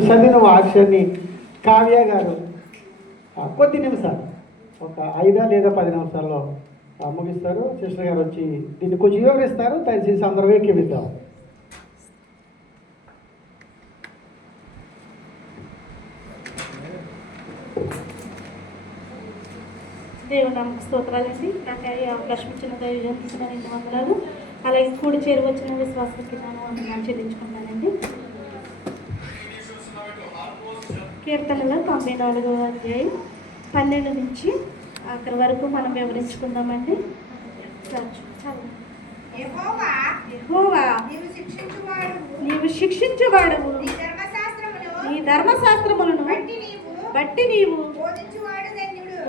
చదివిన వాక్యాన్ని కావ్య గారు కొద్ది నిమిషాలు ఒక 5 లేదా 10 నిమిషాల్లో ముగిస్తారు. సిస్టర్ గారు వచ్చి దీన్ని కొంచెం వివరిస్తారు. దయచేసి అందరూ ఎక్కివిద్దాం. దేవుడు నమ్మక స్తోత్రాలండి. నాకు అవకాశం ఇచ్చిన దైవజంతున్న 2 వందలు, అలాగే కూడి చేరి వచ్చిన విశ్వాసకి నేను చెల్లించుకున్నానండి. కీర్తనలో 94వ అధ్యాయం 12 నుంచి అక్కడి వరకు మనం వివరించుకుందామండి. నీవు శిక్షించువాడవు, నీ ధర్మశాస్త్రములను బట్టి నీవు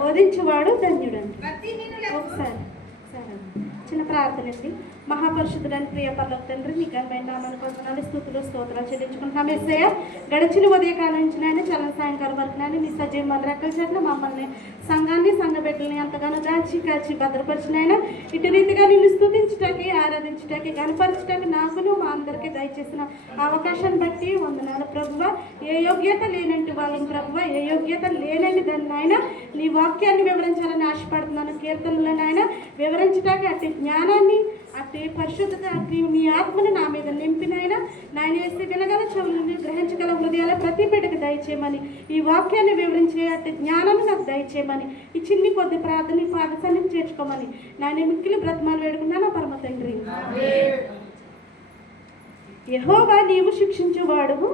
బోధించువాడు ధన్యుడు. ఒకసారి చిన్న ప్రార్థన అండి. మహాపరిశుద్ధుడని ప్రియ పర్లోక తండ్రి, నీ ఘనమైన నామానికి వందనాలు, స్తుతులు స్తోత్రాలు చెల్లించుకుంటున్నాం. యేసయ్య, గడిచిన ఉదయకాలం నుంచి నాయన చలం సాయంకాలం వరకు నాయన నీ సజీవ రెక్కల చేత మమ్మల్ని సంఘాన్ని సంఘ బిడ్డల్ని ఎంతగానో దాచి కాచి భద్రపరిచినాయన ఇటు రీతిగా నిన్ను స్తుతించటానికి, ఆరాధించటానికి, గణపరచటానికి నాకును మా అందరికీ దయచేసిన అవకాశాన్ని బట్టి వందనాలు ప్రభువ. ఏ యోగ్యత లేనంటి వాళ్ళని ప్రభువ, ఏ యోగ్యత లేనని దాన్ని నాయన నీ వాక్యాన్ని వివరించాలని ఆశపడుతున్నాను. కీర్తనలో నాయన వివరించటానికి అట్టి జ్ఞానాన్ని, అట్టి పరిశుద్ధత, అట్టి మీ ఆత్మను నా మీద నింపినైనా నాయన వేస్తే వినగల చెవులను గ్రహించగల హృదయాల ప్రతి బిడ్డకు దయచేయమని, ఈ వాక్యాన్ని వివరించే అట్టి జ్ఞానాన్ని నాకు దయచేయమని, ఈ చిన్ని కొద్ది ప్రార్థన పాదశాన్ని చేర్చుకోమని నాయన మిక్కిలి బ్రతమాలు వేడుకున్నాను పరమ తండ్రి. యెహోవా, నీవు శిక్షించువాడువు,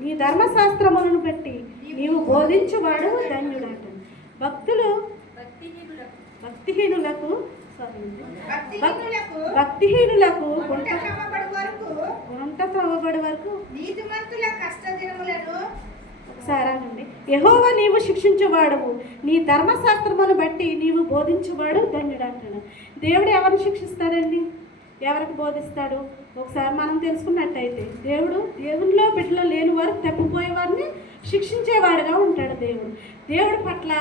నీ ధర్మశాస్త్రములను బట్టి నీవు బోధించువాడు ధన్యుడు. భక్తులు భక్తిహీనులకు గుంట త్రవ్వబడి వరకు ఒకసారి అనండి. యెహోవా, నీవు శిక్షించువాడవు, నీ ధర్మశాస్త్రమును బట్టి నీవు బోధించువాడు ధన్యుడు అంటాడు. దేవుడు ఎవరిని శిక్షిస్తాడండి? ఎవరికి బోధిస్తాడు? ఒకసారి మనం తెలుసుకున్నట్టయితే దేవునిలో బిడ్డలో లేని వారు తప్పిపోయే వారిని శిక్షించేవాడుగా ఉంటాడు దేవుడు. దేవుడి పట్ల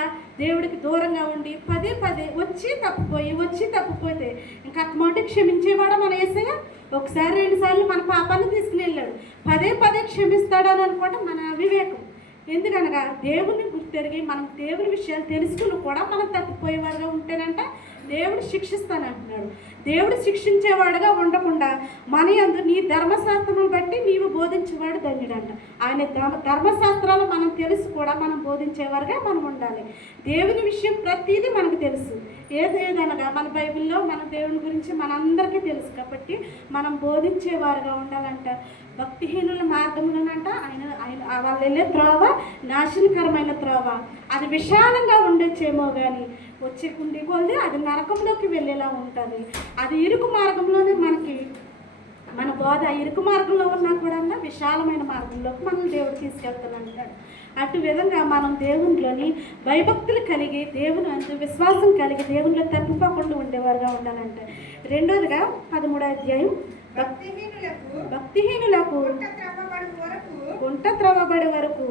దేవుడికి దూరంగా ఉండి పదే వచ్చి తప్పిపోతే ఇంకా అత్తమాటి క్షమించేవాడు మన యేసయ్య. ఒకసారి 2 సార్లు మన పాపాన్ని తీసుకుని వెళ్ళాడు, పదే క్షమిస్తాడు అని అనుకోవడం మన అవివేకం. ఎందుకనగా దేవుని గుర్తెరిగి మనం దేవుని విషయాలు తెలుసుకుని కూడా మనం తప్పిపోయేవాడుగా ఉంటేనంట దేవుడు శిక్షిస్తానంటున్నాడు. దేవుడు శిక్షించేవాడుగా ఉండకుండా మన యందు నీ ధర్మశాస్త్రమును బట్టి నీవు బోధించేవాడు ధన్యుడంట. ఆయన ధర్మశాస్త్రాలు మనం తెలుసు కూడా మనం బోధించేవారుగా మనం ఉండాలి. దేవుని విషయం ప్రతిదీ మనకు తెలుసు. ఏదనగా మన బైబిల్లో మన దేవుని గురించి మనందరికీ తెలుసు కాబట్టి మనం బోధించేవారుగా ఉండాలంట. భక్తిహీనుల మార్గంలోనంట ఆయన వాళ్ళు వెళ్ళే త్రోవ నాశనకరమైన త్రోవ, అది విశాలంగా ఉండొచ్చేమో కానీ వచ్చే కుండి కొలిది అది నరకంలోకి వెళ్ళేలా ఉంటుంది. అది ఇరుకు మార్గంలోనే మన బోధ ఇరుకు మార్గంలో ఉన్నా కూడా విశాలమైన మార్గంలోకి మనం దేవుడు తీసుకెళ్తానంటాడు. అటు విధంగా మనం దేవునిలోని భయభక్తులు కలిగి, దేవుని అంత విశ్వాసం కలిగి దేవునిలో తప్పిపోకుండా ఉండేవారుగా ఉండాలంటే. రెండోదిగా 13వ అధ్యాయం భక్తిహీనులకు గుంట త్రవ్వబడి వరకు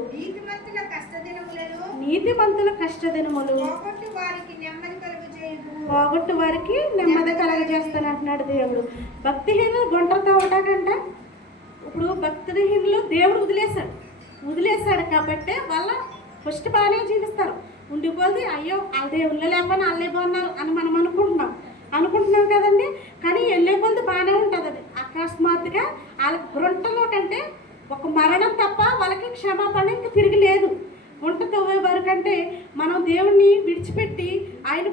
నీతిమంతుల కష్టదినములు పోగొట్టు వారికి నెమ్మది కలగజేస్తానంటున్నాడు దేవుడు. భక్తిహీనులు గుంట తవ్వటాకంట. ఇప్పుడు భక్తిహీనులు దేవుడు వదిలేశాడు కాబట్టి వాళ్ళ ఫస్ట్ బాగానే జీవిస్తారు. ఉండిపోతే అయ్యో వాళ్ళ దేవుళ్ళు లేకపోయినా వాళ్ళే బాగున్నారు అని మనం అనుకుంటున్నాం కదండి. కానీ వెళ్ళే కొద్ది బాగానే ఉంటుంది. అది అకస్మాత్తుగా వాళ్ళ గుంటలో కంటే ఒక మరణం తప్ప వాళ్ళకి క్షమాపణ ఇంకా తిరిగి లేదు. గుంట తవ్వే వరకంటే మనం దేవుణ్ణి విడిచిపెట్టి ఆయన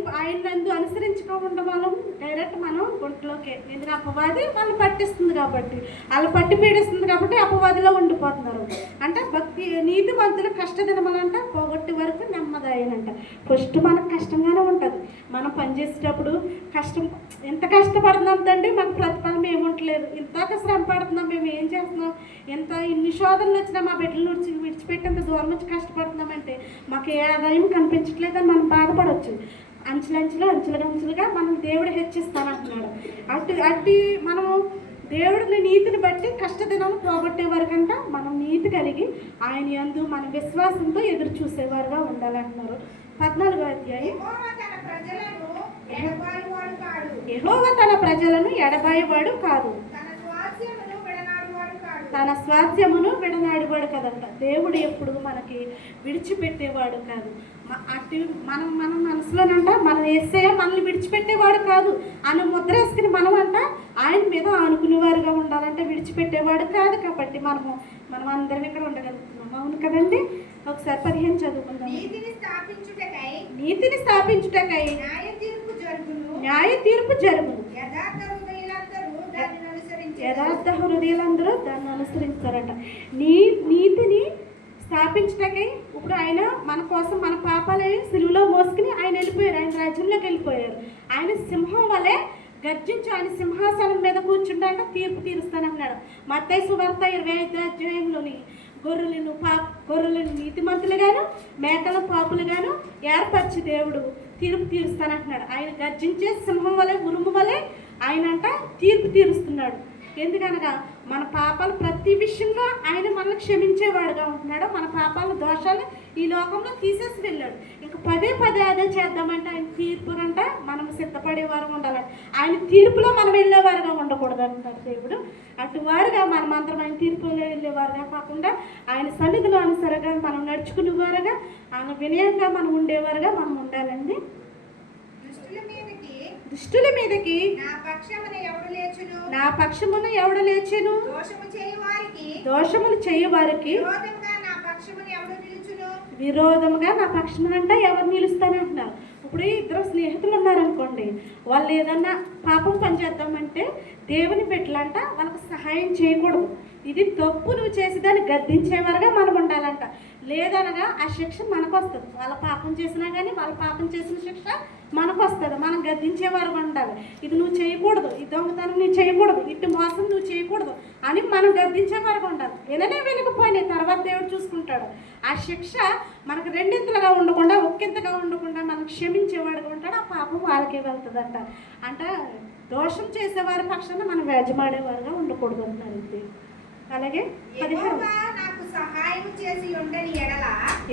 అనుసరించుకోకుండా మనం డైరెక్ట్ మనం గుంటలోకే. ఎందుకంటే అపవాది వాళ్ళు పట్టిస్తుంది కాబట్టి, వాళ్ళు పట్టి పీడిస్తుంది కాబట్టి అపవాదిలో ఉండిపోతున్నారు. అంటే నీతిమంతులు కష్టదినమలంట పోగొట్టే వరకు నెమ్మదాయనంట. ఫస్ట్ మనకు కష్టంగానే ఉంటుంది. మనం పనిచేసేటప్పుడు ఎంత కష్టపడుతున్నాం తండ్రి, మనకు ప్రతిఫలం ఏముంటలేదు. ఇంత శ్రమ పడుతున్నాం, మేము ఏం చేస్తున్నాం, ఇన్ని శోధనలు వచ్చినా మా బిడ్డలు విడిచిపెట్టేంత దూరం నుంచి కష్టపడుతున్నామంటే మాకు ఏ ఆదాయం కనిపించట్లేదని మనం బాధపడవచ్చు. అంచులుగా మనం దేవుడు హెచ్చిస్తానంటున్నాడు. అట్టి మనము దేవుడిని నీతిని బట్టి కష్టదినం పోగొట్టే వరకంట మనం నీతి కలిగి ఆయన యందు మన విశ్వాసంతో ఎదురు చూసేవారుగా ఉండాలంటున్నారు. 14వ అధ్యాయం యెహోవా తన ప్రజలను ఎడబాయేవాడు కాదు, తన స్వాస్థ్యమును విడనాడివాడు కదంట. దేవుడు ఎప్పుడు మనకి విడిచిపెట్టేవాడు కాదు. అటు మనం మన మనసులోనంట మన యేసయ్య మనల్ని విడిచిపెట్టేవాడు కాదు అని ముద్ర వేసుకుని మనం అంట ఆయన మీద ఆనుకునేవారుగా ఉండాలంటే విడిచిపెట్టేవాడు కాదు. కాబట్టి మనం అందరం ఇక్కడ ఉండగలుగుతున్నాం. అవును కదండి. ఒకసారి 15 చదువుకుందాం. నీతిని స్థాపించుటకై న్యాయ తీర్పు జరుగును. యథార్థ హృదయులందరూ దాన్ని అనుసరిస్తారట. నీతిని స్థాపించటకై ఇప్పుడు ఆయన మన కోసం మన పాపాలే సిలువలో మోసుకుని ఆయన వెళ్ళిపోయారు. ఆయన రాజ్యంలోకి వెళ్ళిపోయారు. ఆయన సింహం వలె గర్జించి ఆయన సింహాసనం మీద కూర్చుంటాంట తీర్పు తీరుస్తానన్నాడు. మత్తయి సువార్త 25వ అధ్యాయంలోని గొర్రెలను నీతిమంతులుగాను మేకల పాపులుగాను ఏర్పరిచి దేవుడు తీర్పు తీరుస్తానంటున్నాడు. ఆయన గర్జించే సింహం వలె ఉరుము వలె ఆయన అంట తీర్పు తీరుస్తున్నాడు. ఎందుకనగా మన పాపాలు ప్రతి విషయంలో ఆయన మనల్ని క్షమించేవాడుగా ఉంటున్నాడు. మన పాపాల దోషాలు ఈ లోకంలో తీసేసి వెళ్ళాడు. ఇంకా పదే అదే చేద్దామంటే ఆయన తీర్పు కంట మనం సిద్ధపడేవారు ఉండాలంట. ఆయన తీర్పులో మనం వెళ్ళేవారుగా ఉండకూడదు అంటారు దేవుడు. అటువారుగా మనమందరం ఆయన తీర్పులో వెళ్ళేవారుగా కాకుండా ఆయన సన్నిధిలో అనుసరిగా మనం నడుచుకునేవారుగా ఆయన వినయంగా మనం ఉండేవారుగా మనం ఉండాలండి. దుష్టుల మీదకి నా పక్షమున ఎవడు లేచును? దోషములు చేయువారికి విరోధముగా నా పక్షమునంట ఎవరు నిలుస్తానంటున్నారు. ఇప్పుడు ఇద్దరు స్నేహితులు ఉన్నారనుకోండి, వాళ్ళు ఏదన్నా పాపం పని చేద్దామంటే దేవుని పెట్టాలంట వాళ్ళకి సహాయం చేయకూడదు. ఇది తప్పు, నువ్వు చేసేదాన్ని గద్దించేవారుగా మనం ఉండాలంట. లేదనగా ఆ శిక్ష మనకు వస్తుంది. వాళ్ళ పాపం చేసినా కానీ వాళ్ళ పాపం చేసిన శిక్ష మనకు వస్తుంది. మనం గద్దించేవారు ఉండాలి. ఇది నువ్వు చేయకూడదు, ఈ దొంగతనం నువ్వు చేయకూడదు, ఇటు మోసం నువ్వు చేయకూడదు అని మనం గద్దించేవారు ఉండాలి. వినకపోయినా తర్వాత దేవుడు చూసుకుంటాడు. ఆ శిక్ష మనకు రెండింతలుగా ఉండకుండా ఒక్కింతగా ఉండకుండా మనం క్షమించేవాడుగా ఉంటాడు. ఆ పాపం వాళ్ళకే వెళ్తుందంట. అంటే దోషం చేసేవారి పక్షాన మనం వేజమాడేవారుగా ఉండకూడదు అంటారు. అలాగే 16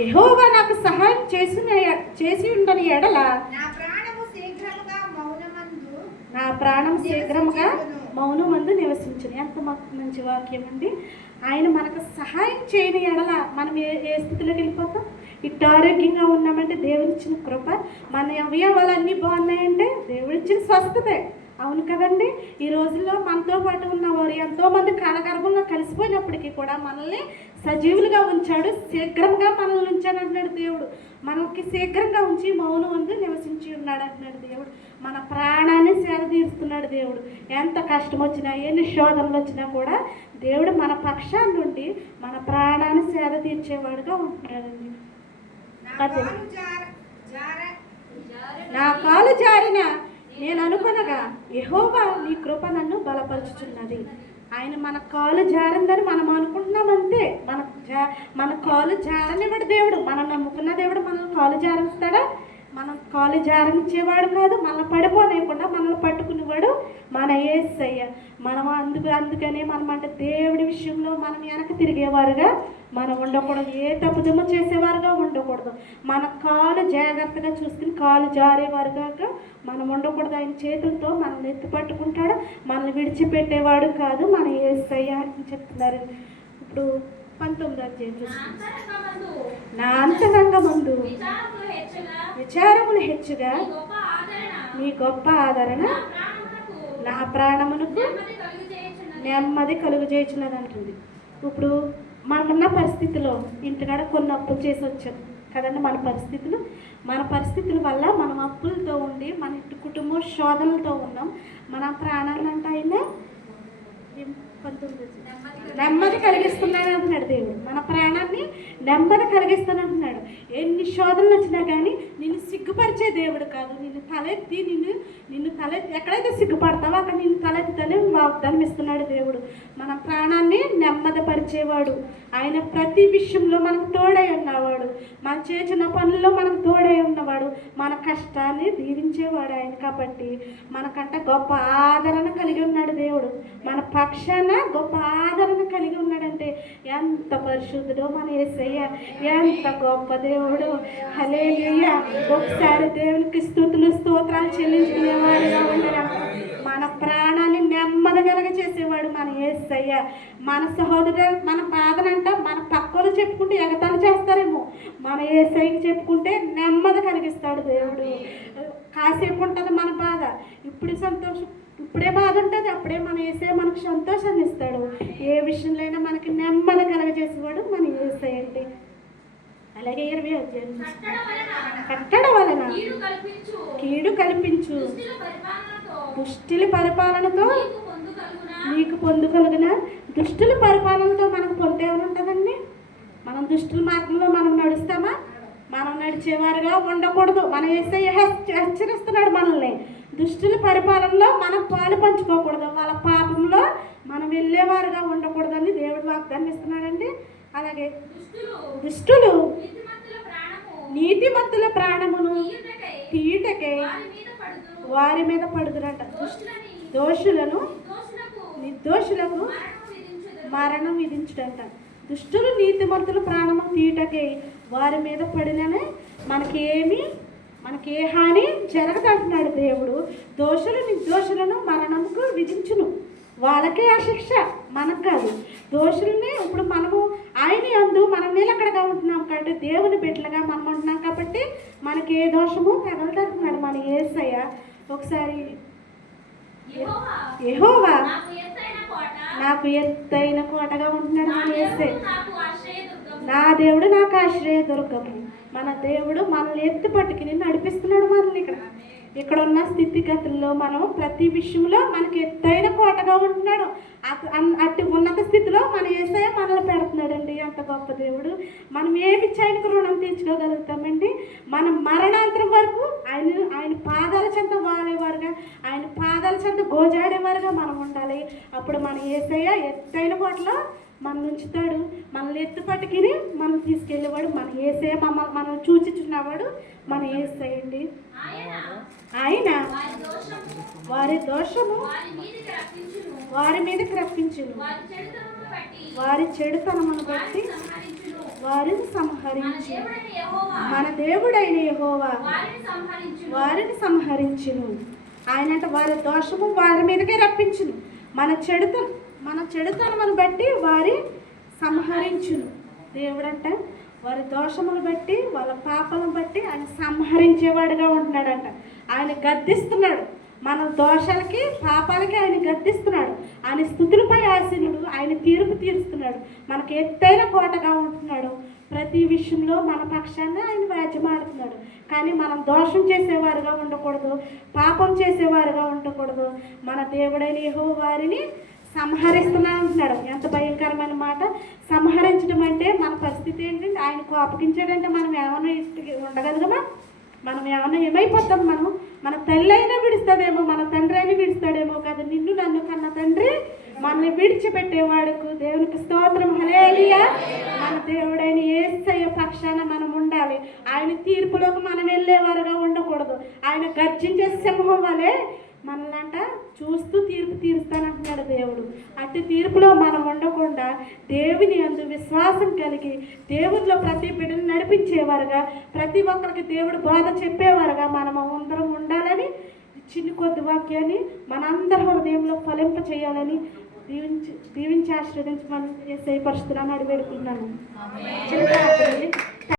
యెహోవా నాకు సహాయం చేసి ఉండని ఎడల నా ప్రాణం శీఘ్రముగా మౌనమందు నివసించును. ఎంత మంచి వాక్యం అండి. ఆయన మనకు సహాయం చేయని ఎడల మనం ఏ స్థితిలోకి వెళ్ళిపోతాం? ఇట్టు ఆరోగ్యంగా ఉన్నామంటే దేవుడిచ్చిన కృప, మన అవయవాలన్నీ బాగున్నాయంటే దేవుడిచ్చిన స్వస్థతే. అవును కదండి. ఈ రోజుల్లో మనతో పాటు ఉన్నవారు ఎంతోమంది కాలగర్భంలో కలిసిపోయినప్పటికీ కూడా మనల్ని సజీవులుగా ఉంచాడు. శీఘ్రంగా మనల్ని ఉంచాడు అంటున్నాడు దేవుడు. మనకి శీఘ్రంగా ఉంచి మౌనం అందు నివసించి ఉన్నాడు అంటున్నాడు దేవుడు. మన ప్రాణాన్ని సేద తీరుస్తున్నాడు దేవుడు. ఎంత కష్టం వచ్చినా ఎన్ని శోధనలు వచ్చినా కూడా దేవుడు మన పక్షాన్ని నుండి మన ప్రాణాన్ని సేద తీర్చేవాడుగా ఉంటున్నాడండి. నా కాలు జారిన నేను అనుకునగా యెహోవా నీ కృప నన్ను బలపరుచుచున్నది. ఆయన మన కాలు జారిందని మనం అనుకుంటున్నాం అంతే. మన కాలు జారనివాడు దేవుడు. మనం నమ్ముకున్న దేవుడు మనల్ని కాలు జారిస్తాడా? మనం కాలు జారనిచ్చేవాడు కాదు. మనల్ని పడిపోలేకుండా మనల్ని పట్టుకునేవాడు మన యేసయ్య. మనం అందుకనే మనం అంటే దేవుడి విషయంలో మనం వెనక తిరిగేవారుగా మనం ఉండకూడదు. ఏ తప్పుదమ్మ చేసేవారుగా ఉండకూడదు. మన కాలు జాగ్రత్తగా చూసుకుని కాలు జారేవారుగా మనం ఉండకూడదు. ఆయన చేతులతో మనల్ని ఎత్తి పట్టుకుంటాడు. మనల్ని విడిచిపెట్టేవాడు కాదు మన యేసయ్య అని చెప్తున్నారు. ఇప్పుడు 19వ అధ్యాయం, నా అంతరంగమందు విచారములు హెచ్చుగా నీ గొప్ప ఆదరణ నా ప్రాణమునకు నెమ్మది కలుగు చేయుచున్నది అంటుంది. ఇప్పుడు మనకున్న పరిస్థితిలో ఇంటికాడ కొన్ని అప్పులు చేసి వచ్చాం కదండి. మన పరిస్థితుల వల్ల మనం అప్పులతో ఉండి మన ఇంటి కుటుంబం శోధనలతో ఉన్నాం. మన ప్రాణాన్ని అంటే ఆయన నెమ్మది కలిగిస్తున్నాడు అంటున్నాడు దేవుడు. మన ప్రాణాన్ని నెమ్మది కలిగిస్తానంటున్నాడు. ఎన్ని శోధనలు వచ్చినా కానీ నిన్ను సిగ్గుపరిచే దేవుడు కాదు. నిన్ను తలెత్తి ఎక్కడైతే సిగ్గుపడతావో అక్కడ నిన్ను తలెత్తుతనే వాగ్దానం ఇస్తున్నాడు దేవుడు. మన ప్రాణాన్ని నెమ్మదిపరిచేవాడు. ఆయన ప్రతి విషయంలో మనకు తోడై ఉన్నవాడు. మన చేసిన పనుల్లో మనకు తోడై ఉన్నవాడు. మన కష్టాన్ని దీవించేవాడు ఆయన. కాబట్టి మనకంట గొప్ప ఆదరణ కలిగి ఉన్నాడు దేవుడు. మన పక్షాన గొప్ప ఆదరణ కలిగి ఉన్నాడంటే ఎంత పరిశుద్ధుడో మన యేసయ్య, ఎంత గొప్ప దేవుడు. హల్లెలూయా. ఒకసారి దేవునికి స్తుతులు స్తోత్రాలు చెల్లించుకునేవాడుగా ఉండరా. మన ప్రాణాన్ని నెమ్మది కలగ చేసేవాడు మన యేసయ్య. మన సహోదరు మన బాధనంట మన పక్కలు చెప్పుకుంటే ఎగతాలు చేస్తారేమో, మన యేసయ్యకి చెప్పుకుంటే నెమ్మది కలిగిస్తాడు దేవుడు. కాసేపు ఉంటుంది మన బాధ, ఇప్పుడు సంతోషం, ఇప్పుడే బాధ ఉంటుంది, అప్పుడే మన యేసయ్య మనకు సంతోషాన్ని ఇస్తాడు. ఏ విషయంలో అయినా మనకి నెమ్మది కలగజేసేవాడు మన యేసయ్య అండి. అలాగే 20 అధ్యాయం కట్టడ వలన కీడు కల్పించు దుష్టుల పరిపాలనతో నీకు పొందు కలుగున. దుష్టుల పరిపాలనతో మనకు పొందు ఏమైనా ఉంటుందండి? మనం దుష్టుల మార్గంలో మనం నడుస్తామా? మనం నడిచేవారుగా ఉండకూడదు. మన యేసయ్య హెచ్చరిస్తున్నాడు మనల్ని. దుష్టుల పరిపాలనలో మనం పాలు పంచుకోకూడదు, వాళ్ళ పాపంలో మనం వెళ్ళేవారుగా ఉండకూడదని దేవుడు వాగ్దానం ఇస్తున్నాడండి. అలాగే దుష్టులు నీతిమంతుల ప్రాణమును తీయుటకై వారి మీద పడుదురంట. దోషులను నిర్దోషులకు మరణం విధించుడంట. దుష్టులు నీతిమంతుల ప్రాణము తీయుటకై వారి మీద పడిననే మనకి ఏ హాని జరగదంటున్నాడు దేవుడు. దోషులు నిర్దోషులను మరణముకు విధించును. వాళ్ళకే ఆ శిక్ష, మనకు కాదు. దోషుల్ని ఇప్పుడు మనము ఆయన యందు మనం నిలకడగా ఉంటున్నాం కాబట్టి, దేవుని బిడ్డలుగా మనం ఉంటున్నాం కాబట్టి మనకి ఏ దోషము తగలదంటున్నాడు మన యేసయ్య. ఒకసారి యెహోవా నాకు ఎత్తైన కోటగా ఉంటున్నాడు మన యేసయ్య. నా దేవుడు నాకు ఆశ్రయ దుర్గము. మన దేవుడు మనల్ని ఎత్తి పట్టుకుని నడిపిస్తున్నాడు మనల్ని. ఇక్కడ ఉన్న స్థితిగతుల్లో మనం ప్రతి విషయంలో మనకి ఎత్తైన కోటగా ఉంటున్నాడు. అట్టి ఉన్నత స్థితిలో మన యేసయ్య మనల్ని పెడుతున్నాడండి. అంత గొప్ప దేవుడు. మనం ఏమి ఆయనకు రుణం తీర్చుకోగలుగుతామండి? మనం మరణాంతరం వరకు ఆయన పాదాల చెంత వాలేవారుగా, ఆయన పాదాల చెంత గోజాడేవారుగా మనం ఉండాలి. అప్పుడు మన యేసయ్య ఎత్తైన కోటలో మనం ఉంచుతాడు. మనల్ని ఎత్తు పట్టుకుని మనం తీసుకెళ్ళేవాడు మన యేసయ్య. మనం చూచిచున్నవాడు మన యేసయ్య అండి. ఆయన వారి దోషము వారి మీదకి రప్పించును, వారి చెడుతనమును బట్టి వారిని సంహరించు. మన దేవుడైన యెహోవా వారిని సంహరించును. ఆయనంట వారి దోషము వారి మీదకే రప్పించును, మన చెడుతనమును బట్టి వారి సంహరించును. దేవుడంట వారి దోషములు బట్టి వాళ్ళ పాపలను బట్టి ఆయన సంహరించేవాడుగా ఉంటున్నాడంట. ఆయన గద్దిస్తున్నాడు. మన దోషాలకి పాపాలకి ఆయన గద్దిస్తున్నాడు. ఆయన స్తుతులపై ఆశీనుడు. ఆయన తీర్పు తీరుస్తున్నాడు. మనకి ఎత్తైన కోటగా ఉంటున్నాడు. ప్రతి విషయంలో మన పక్షాన్ని ఆయన వ్యాజ్యమాడుతున్నాడు. కానీ మనం దోషం చేసేవారుగా ఉండకూడదు, పాపం చేసేవారుగా ఉండకూడదు. మన దేవుడైన యెహోవా వారిని సంహరిస్తున్నా అంటున్నాడు. ఎంత భయంకరమైన మాట! సంహరించడం అంటే మన పరిస్థితి ఏంటంటే, ఆయన కోపగించాడంటే మనం ఏమైనా ఉండగలగమా? మనం ఏమైనా ఏమైపోతాం? మన తల్లి అయినా విడుస్తుందేమో, మన తండ్రి అయినా విడుస్తాడేమో కదా. నిన్ను నన్ను కన్న తండ్రి మనల్ని విడిచిపెట్టేవాడుకు దేవునికి స్తోత్రం, హల్లెలూయా. మన దేవుడైన యేసయ్య పక్షాన మనం ఉండాలి. ఆయన తీర్పులోకి మనం వెళ్ళేవారుగా ఉండకూడదు. ఆయన గర్జించే సింహం వలె మనల్నంట చూస్తూ తీర్పు తీరుస్తానంటున్నాడు దేవుడు. అట్టి తీర్పులో మనం ఉండకుండా దేవుని యందు విశ్వాసం కలిగి దేవుడిలో ప్రతి బిడ్డను నడిపించేవారుగా, ప్రతి ఒక్కరికి దేవుడు బోధ చెప్పేవారుగా మనం అందరం ఉండాలని చిన్ని కొద్ది వాక్యాన్ని మనందరి హృదయంలో ఫలింప చేయాలని దీవించి ఆశీర్వదించమని యేసయ్య పరిశుద్ధ నామమున వేడుకుంటున్నాను.